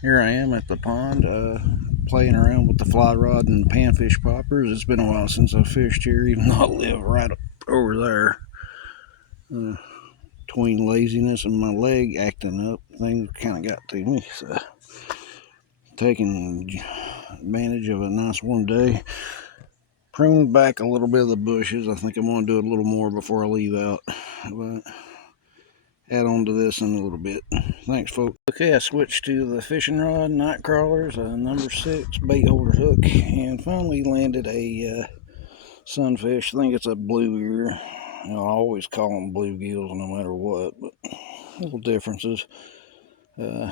Here I am at the pond, playing around with the fly rod and the panfish poppers. It's been a while since I fished here, even though I live right up over there. Uh, Between laziness and my leg acting up, things kind of got to me. So, taking advantage of a nice warm day. Pruned back a little bit of the bushes. I think I'm going to do it a little more before I leave out. But add on to this in a little bit. Thanks, folks. Okay, I switched to the fishing rod, night crawlers, a number 6 bait holder hook, and finally landed a sunfish. I think it's a blue ear. I always call them bluegills no matter what, but little differences. Uh,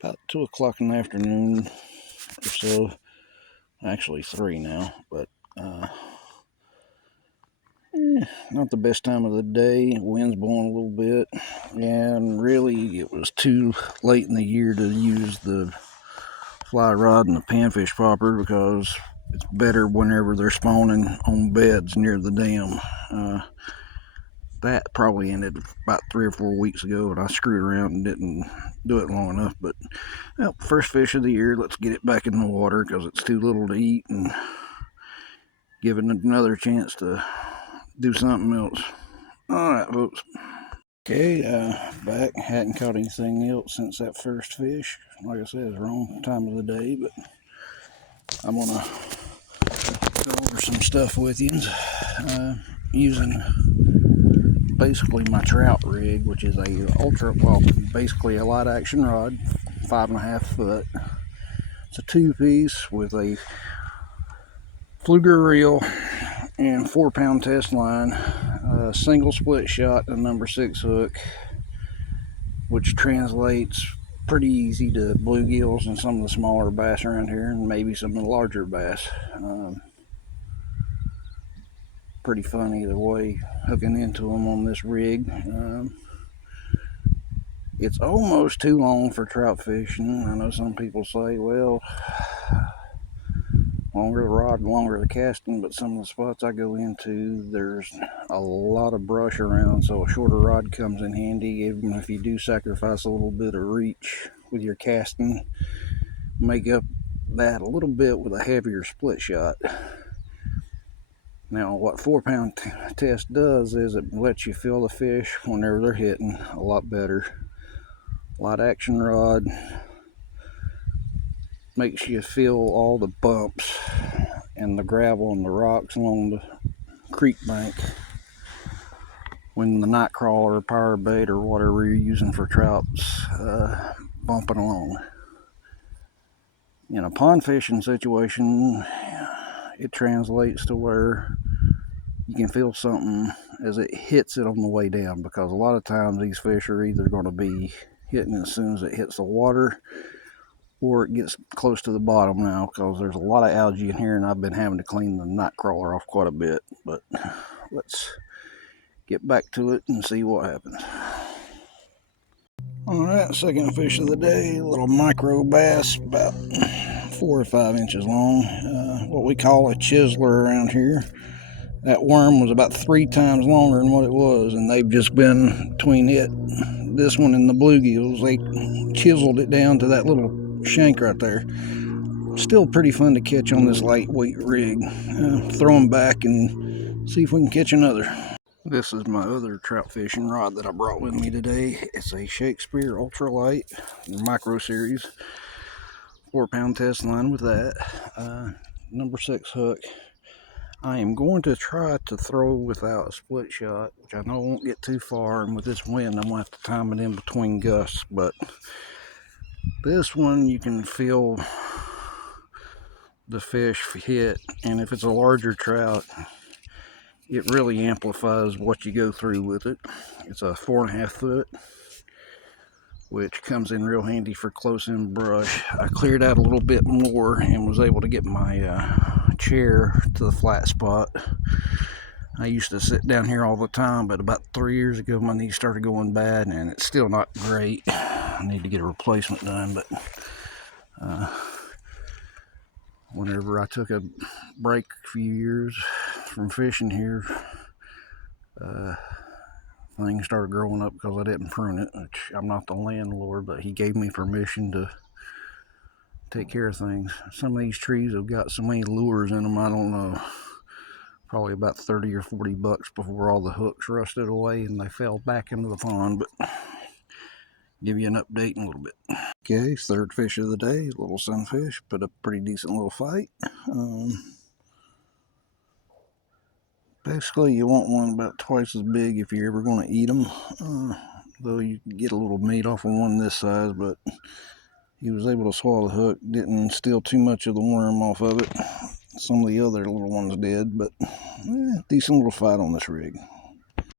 about 2 o'clock in the afternoon or so. Actually 3 now, but not the best time of the day. Wind's blowing a little bit, and really it was too late in the year to use the fly rod and the panfish popper because it's better whenever they're spawning on beds near the dam. That probably ended about 3 or 4 weeks ago, and I screwed around and didn't do it long enough. But well, first fish of the year, let's get it back in the water because it's too little to eat and give it another chance to do something else. All right, folks. Okay, back. Hadn't caught anything else since that first fish. Like I said, it's the wrong time of the day, but I'm gonna go over some stuff with you. Using basically my trout rig, which is basically a light action rod, 5.5 foot. It's a 2-piece with a Pflueger reel and 4-pound test line, a single split shot, a number 6 hook, which translates pretty easy to bluegills and some of the smaller bass around here, and maybe some of the larger bass. Pretty fun either way, hooking into them on this rig. It's almost too long for trout fishing. I know some people say, well, longer the rod, longer the casting, but some of the spots I go into, there's a lot of brush around, so a shorter rod comes in handy, even if you do sacrifice a little bit of reach with your casting. Make up that a little bit with a heavier split shot. Now, what 4-pound test does is it lets you feel the fish whenever they're hitting a lot better. Light action rod makes you feel all the bumps and the gravel and the rocks along the creek bank when the night crawler or power bait or whatever you're using for trout's bumping along. In a pond fishing situation, it translates to where you can feel something as it hits it on the way down, because a lot of times these fish are either going to be hitting as soon as it hits the water, or it gets close to the bottom now, because there's a lot of algae in here and I've been having to clean the night crawler off quite a bit. But let's get back to it and see what happens. Alright, second fish of the day, little micro bass, about 4 or 5 inches long, what we call a chiseler around here. That worm was about 3 times longer than what it was, and they've just been between this one and the bluegills. They chiseled it down to that little shank right there. Still pretty fun to catch on this lightweight rig. Throw them back and see if we can catch another. This is my other trout fishing rod that I brought with me today. It's a Shakespeare Ultralight Micro Series, 4-pound test line with that, number 6 hook. I am going to try to throw without a split shot, which I know won't get too far, and with this wind I'm going to have to time it in between gusts. But this one you can feel the fish hit, and if it's a larger trout, it really amplifies what you go through with it. It's a 4.5 foot, which comes in real handy for close in brush. I cleared out a little bit more and was able to get my chair to the flat spot. I used to sit down here all the time, but about 3 years ago my knee started going bad, and it's still not great. I need to get a replacement done, but whenever I took a break a few years from fishing here, thing started growing up because I didn't prune it, which I'm not the landlord, but he gave me permission to take care of things. Some of these trees have got so many lures in them, I don't know, probably about 30 or 40 bucks before all the hooks rusted away and they fell back into the pond. But give you an update in a little bit. Okay, third fish of the day, little sunfish, put up a pretty decent little fight. Basically, you want one about twice as big if you're ever going to eat them. Though you can get a little meat off of one this size, but he was able to swallow the hook, didn't steal too much of the worm off of it. Some of the other little ones did, but decent little fight on this rig.